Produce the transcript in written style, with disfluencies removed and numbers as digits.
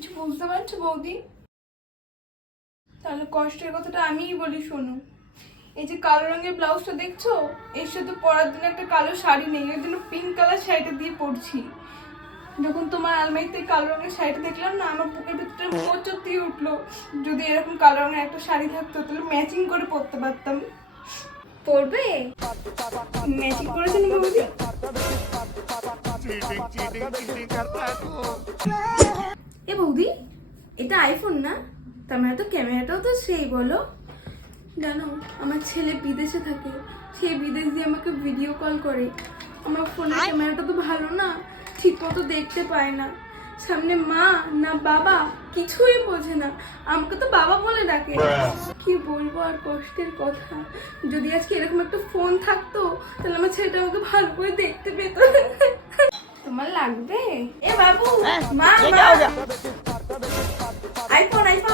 কিছু বুঝতে পারছো বৌদি? তাহলে কষ্টের কথাটা আমিই বলি, শোনো। এই যে কালো রঙের ব্লাউজটা দেখছো, এর সাথে পরার জন্য একটা কালো শাড়ি নেই, এর জন্য পিঙ্ক কালার শাড়িটা দিয়ে পরছি। যখন তোমার আলমারিতে কালো রঙের শাড়িটা দেখলাম না, আমার বুকের ভিতরে মোচড় দিয়ে উঠলো। যদি এরকম কালো রঙের একটা শাড়ি থাকতো তাহলে ম্যাচিং করে পরতে পারতাম। পরবে? ম্যাচিং করেছেন বৌদি? এ বৌদি, এটা আইফোন না? তার মানে তো ক্যামেরাটাও তো সেই, বলো। জানো, আমার ছেলে বিদেশে থাকে, সে বিদেশ দিয়ে আমাকে ভিডিও কল করে। আমার ফোনের ক্যামেরাটা তো ভালো না, ঠিক মতো দেখতে পায় না। সামনে মা না বাবা কিছুই বোঝে না, আমাকে তো বাবা বলে ডাকে। কি বলবো আর কষ্টের কথা। যদি আজকে এরকম একটা ফোন থাকতো তাহলে আমার ছেলেটা আমাকে ভালো করে দেখতে পেত। তোমার লাগবে? এ বাবু, মা আইফোন আইফোন